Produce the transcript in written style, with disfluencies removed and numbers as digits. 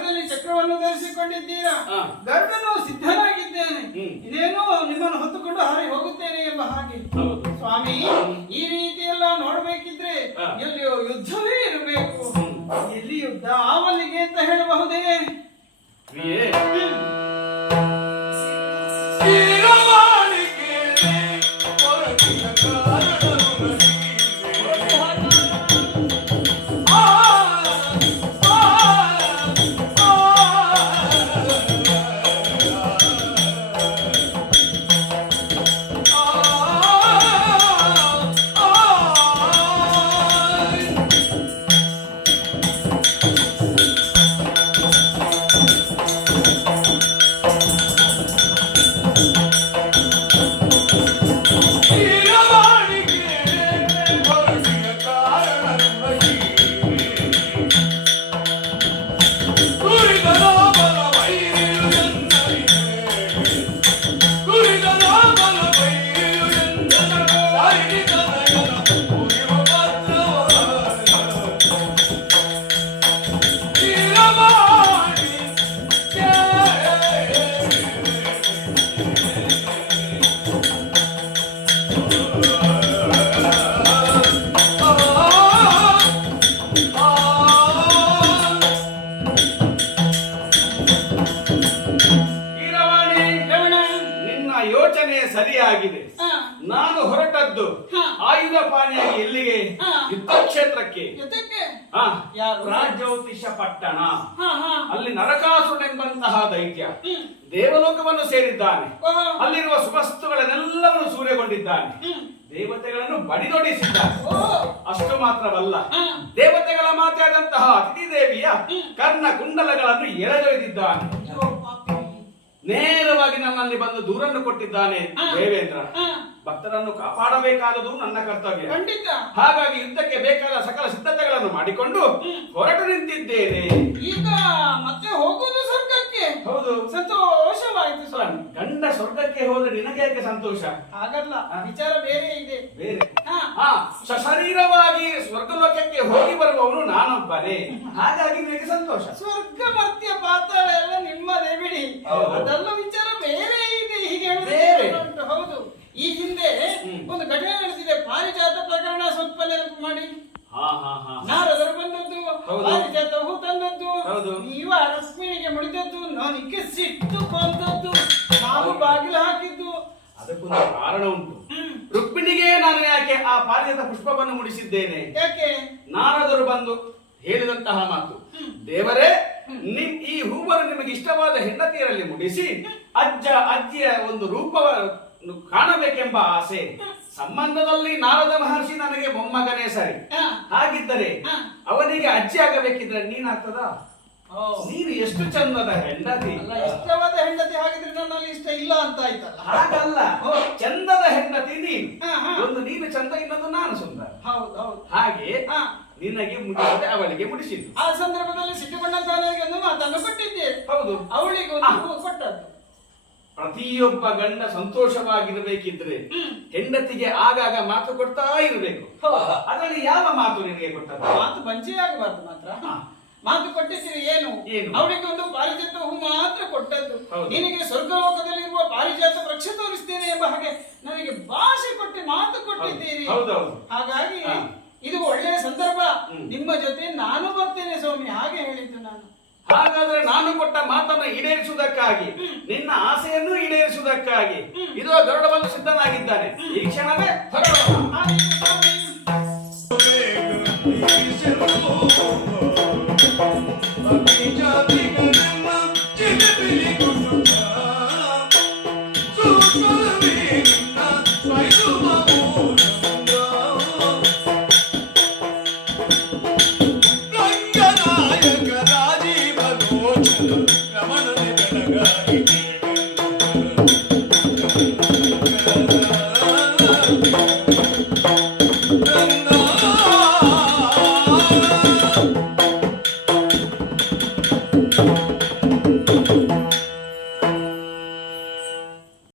ಕಂಠದಲ್ಲಿ ಚಕ್ರವನ್ನು ಧರಿಸಿಕೊಂಡಿದ್ದೀರಾ. ಗರುಡನು ಸಿದ್ಧನಾಗಿದ್ದೇನೆ, ಇದೇನೋ ನಿಮ್ಮನ್ನು ಹೊತ್ತುಕೊಂಡು ಹಾರಿ ಹೋಗುತ್ತೇನೆ ಎಂಬ ಹಾಗೆ. ಸ್ವಾಮಿ, ಈ ರೀತಿ ಎಲ್ಲ ನೋಡ್ಬೇಕಿದ್ರೆ ಎಲ್ಲಿಯೋ ಯುದ್ಧವೇ ಇರಬೇಕು. ಎಲ್ಲಿ ಯುದ್ಧ ಆವಲ್ಲಿಗೆ ಅಂತ ಹೇಳಬಹುದೇ? ಸರಿಯಾಗಿದೆ. ನಾನು ಹೊರಟದ್ದು ಆಯುಧ ಪಾನಿಯಾಗಿ ಎಲ್ಲಿಗೆ? ಯುದ್ಧ ಕ್ಷೇತ್ರಕ್ಕೆ. ರಾಜ್ಯೋತಿಷ ಪಟ್ಟಣ. ಅಲ್ಲಿ ನರಕಾಸುರನೆಂಬಂತಹ ದೈತ್ಯ ದೇವಲೋಕವನ್ನು ಸೇರಿದ್ದಾನೆ. ಅಲ್ಲಿರುವ ಸುವಸ್ತುಗಳನ್ನೆಲ್ಲವನ್ನು ಸೂರ್ಯಗೊಂಡಿದ್ದಾನೆ. ದೇವತೆಗಳನ್ನು ಬಡಿದೊಡಿಸಿದ್ದಾನೆ. ಅಷ್ಟು ಮಾತ್ರವಲ್ಲ, ದೇವತೆಗಳ ಮಾತೆಯಾದಂತಹ ಅತಿಥಿ ದೇವಿಯ ಕರ್ಣ ಕುಂಡಲಗಳನ್ನು ಎಳೆದೊಯ್ದಿದ್ದಾನೆ. ನೇರವಾಗಿ ನನ್ನಲ್ಲಿ ಬಂದು ದೂರನ್ನು ಕೊಟ್ಟಿದ್ದಾನೆ ದೇವೇಂದ್ರ. ಭಕ್ತರನ್ನು ಕಾಪಾಡಬೇಕಾದದು ನನ್ನ ಕರ್ತವ್ಯ. ಹಾಗಾಗಿ ಯುದ್ಧಕ್ಕೆ ಬೇಕಾದ ಸಕಲ ಸಿದ್ಧತೆಗಳನ್ನು ಮಾಡಿಕೊಂಡು ಹೊರಟು ನಿಂತಿದ್ದೇನೆ. ಈಗ ಮತ್ತೆ ಹೋಗುವುದು ಸ್ವರ್ಗಕ್ಕೆ. ಹೌದು, ಸಂತೋಷವಾಯಿತು ಸ್ವಾಮಿ. ಗಂಡ ಸ್ವರ್ಗಕ್ಕೆ ಹೋದ್ರೆ ನಿನಗೆ ಯಾಕೆ ಸಂತೋಷ? ಹಾಗಲ್ಲ, ವಿಚಾರ ಬೇರೆ ಇದೆ. ಬೇರೆ? ಸಶರೀರವಾಗಿ ಸ್ವರ್ಗಲೋಕಕ್ಕೆ ಹೋಗಿ ಬರುವವನು ನಾನೊಬ್ಬನೇ. ಹಾಗಾಗಿ ನಿನಗೆ ಸಂತೋಷ. ಸ್ವರ್ಗ ಮರ್ತ್ಯ ಪಾತಾಳ ಎಲ್ಲ ನಿಮ್ಮದೇ ಬಿಡಿ, ಅದೆಲ್ಲ ವಿಚಾರ ಬೇರೆ ಇದೆ. ಹೀಗೆ ಬೇರೆ ಉಂಟು. ಹೌದು, ಈ ಹಿಂದೆ ಒಂದು ಘಟನೆ ನಡೆದಿದೆ. ಪಾರಿಜಾತ ಪ್ರಕರಣ ಸ್ವಲ್ಪ ನೆನಪು ಮಾಡಿ. ನಾರದರು ಬಂದದ್ದು, ಪಾರಿಜಾತ ಹೂ ತಂದದ್ದು, ನೀವ ರುಕ್ಮಿಣಿಗೆ ಮುಡಿದದ್ದು, ನನಗೆ ಸಿಟ್ಟು ಬಂದದ್ದು, ನಾವು ಬಾಗಿಲು ಹಾಕಿದ್ದು. ಅದಕ್ಕೊಂದು ಕಾರಣ ಉಂಟು. ರುಕ್ಮಿಣಿಗೆ ನಾನು ಯಾಕೆ ಆ ಪಾರಿಜಾತ ಪುಷ್ಪವನ್ನು ಮುಡಿಸಿದ್ದೇನೆ? ಯಾಕೆ? ನಾರದರು ಬಂದು ಹೇಳಿದಂತಹ ಮಾತು, ದೇವರೇ, ಈ ಹೂವನ್ನು ನಿಮಗೆ ಇಷ್ಟವಾದ ಹೆಂಡತಿಯರಲ್ಲಿ ಮುಡಿಸಿ ಅಜ್ಜಿಯ ಒಂದು ರೂಪವನ್ನು ಕಾಣಬೇಕೆಂಬ ಆಸೆ. ಸಂಬಂಧದಲ್ಲಿ ನಾರದ ಮಹರ್ಷಿ ನನಗೆ ಮೊಮ್ಮಗನೇ ಸರಿ. ಹಾಗಿದ್ದರೆ ಅವನಿಗೆ ಅಜ್ಜಿ ಆಗಬೇಕಿದ್ರೆ ನೀನಾಗ್ತದ? ನೀನು ಎಷ್ಟು ಚಂದದ ಹೆಂಡತಿ. ಇಷ್ಟವಾದ ಹೆಂಡತಿ. ಹಾಗಿದ್ರೆ ನನ್ನಲ್ಲಿ ಇಷ್ಟ ಇಲ್ಲ ಅಂತ ಆಯ್ತಲ್ಲ? ಹಾಗಲ್ಲ, ಚಂದದ ಹೆಂಡತಿ ನೀನು. ಒಂದು ನೀನು ಚಂದ, ಇನ್ನೊಂದು ನಾನು ಸುಂದರ. ಹೌದು. ಹಾಗೆ ನಿನಗೆ ಮುಡಿಸದೆ ಅವಳಿಗೆ ಮುಡಿಸಿದ್ದು. ಆ ಸಂದರ್ಭದಲ್ಲಿ ಸಿಟ್ಟುಕೊಂಡಂತ ಒಂದು ಮಾತನ್ನು ಕೊಟ್ಟಿದ್ದೆ. ಹೌದು, ಅವಳಿಗೆ ಕೊಟ್ಟದ್ದು. ಪ್ರತಿಯೊಬ್ಬ ಗಂಡ ಸಂತೋಷವಾಗಿರ್ಬೇಕಿದ್ರೆ ಹೆಂಡತಿಗೆ ಆಗಾಗ ಮಾತು ಕೊಡ್ತಾ ಇರಬೇಕು. ಅದರಲ್ಲಿ ಯಾವ ಮಾತು ನಿನಗೆ ಕೊಟ್ಟದ್ದು? ಮಾತು ಬಂಚೆ ಆಗಬಾರ್ದು ಮಾತ್ರ. ಮಾತು ಕೊಟ್ಟಿದ್ದೀರಿ. ಏನು? ಅವಳಿಗೆ ಒಂದು ಪಾರಿಜಾತ ಹೂ ಮಾತ್ರ ಕೊಟ್ಟದ್ದು. ನಿನಗೆ ಸ್ವರ್ಗಲೋಕದಲ್ಲಿರುವ ಪಾರಿಜಾತ ವೃಕ್ಷ ತೋರಿಸ್ತೇನೆ ಎಂಬ ಹಾಗೆ ನನಗೆ ಭಾಷೆ ಕೊಟ್ಟು ಮಾತು ಕೊಟ್ಟಿದ್ದೀರಿ. ಹಾಗಾಗಿ ಇದು ಒಳ್ಳೆಯ ಸಂದರ್ಭ. ನಿಮ್ಮ ಜೊತೆ ನಾನು ಬರ್ತೇನೆ ಸ್ವಾಮಿ, ಹಾಗೆ ಹೇಳಿದ್ದು ನಾನು. ಹಾಗಾದ್ರೆ ನಾನು ಕೊಟ್ಟ ಮಾತನ್ನು ಈಡೇರಿಸುವುದಕ್ಕಾಗಿ, ನಿನ್ನ ಆಸೆಯನ್ನು ಈಡೇರಿಸುವುದಕ್ಕಾಗಿ ಇದು ಗರುಡ ಬಂದು ಸಿದ್ಧನಾಗಿದ್ದಾನೆ. ಈ ಕ್ಷಣವೇ Run,